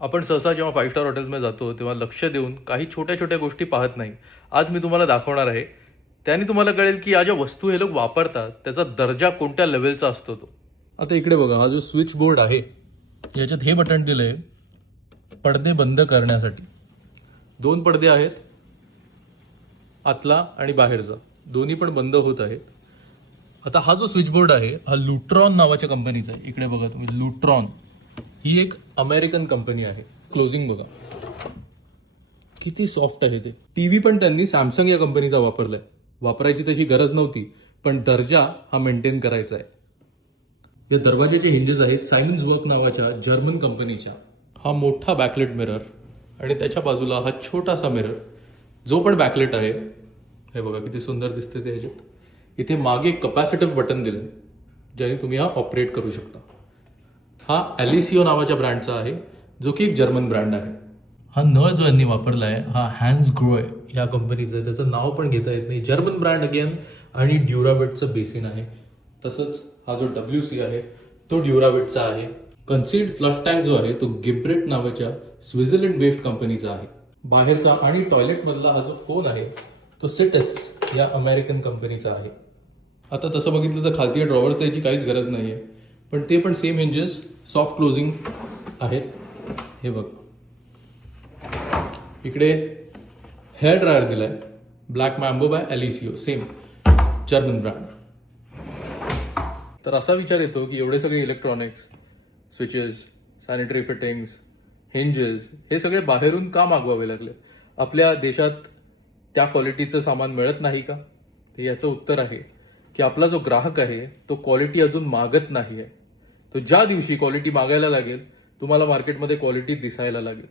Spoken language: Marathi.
आपण सहसा जेव्हा 5 स्टार हॉटेल्समध्ये जातो तेव्हा लक्ष देऊन काही छोट्या छोट्या गोष्टी पाहत नाही. आज मी तुम्हाला दाखवणार आहे. त्याने तुम्हाला कळेल की या ज्या वस्तू हे लोक वापरतात त्याचा दर्जा कोणत्या लेवलचा असतो तो. आता इकडे बघा, हा जो स्विच बोर्ड आहे याच्यात हे बटन दिलंय पडदे बंद करण्यासाठी. 2 पडदे आहेत, आतला आणि बाहेरचा, दोन्ही पण बंद होत आहेत. आता हा जो स्विच बोर्ड आहे हा लुट्रॉन नावाच्या कंपनीचा आहे. इकडे बघा तुम्ही, लुट्रॉन ही एक अमेरिकन कंपनी आहे. क्लोजिंग बघा किती सॉफ्ट आहे ते. टीव्ही पण त्यांनी सॅमसंग या कंपनीचा वापरलाय. वापरायची तशी गरज नव्हती, पण दर्जा हा मेंटेन करायचा आहे. या दरवाजाचे हिंजेस आहेत सायमन्स वर्क नावाच्या जर्मन कंपनीच्या. हा मोठा बॅकलेट मिरर आणि त्याच्या बाजूला हा छोटासा मिरर जो पण बॅकलेट आहे. हे बघा किती सुंदर दिसते ते ह्याच्यात. इथे मागे कपॅसिटिव्ह बटन दिलं ज्याने तुम्ही हा ऑपरेट करू शकता. हा एलिसिओ नावाच्या ब्रँडचा आहे जो की एक जर्मन ब्रँड आहे. हा नळ जो यांनी वापरला आहे हा हॅन्स ग्रोय या कंपनीचा आहे. त्याचं नाव पण घेता येत नाही. जर्मन ब्रँड अगेन आणि ड्युरावेटचं बेसिन आहे. तसंच हा जो WC आहे तो ड्युरावेटचा आहे. कन्सील्ड फ्लश टँक जो आहे तो गिब्रेट नावाच्या स्वित्झर्लंड बेस्ड कंपनीचा आहे. बाहेरचा आणि टॉयलेट मधला हा जो फोन आहे तो सिटस या अमेरिकन कंपनीचा आहे. आता तसं बघितलं तर खालती ड्रॉवर्स द्यायची काहीच गरज नाही आहे, पण ते पण सेम हिंजेस सॉफ्ट क्लोजिंग आहेत. हे बघ इकडे हेअर ड्रायर दिलाय black mambo by Elicio, same German brand. तर असा विचार येतो की एवढे सगळे electronics, switches, sanitary fittings, hinges हे सगळे बाहेरून का मागवावे लागले? आपल्या देशात त्या क्वालिटीचं सामान मिळत नाही का? तर याचं उत्तर आहे की आपला जो ग्राहक आहे तो क्वालिटी अजून मागत नाही आहे. तो ज्या दिवशी क्वालिटी मागायला लागेल तुम्हाला मार्केटमध्ये क्वालिटी दिसायला लागेल.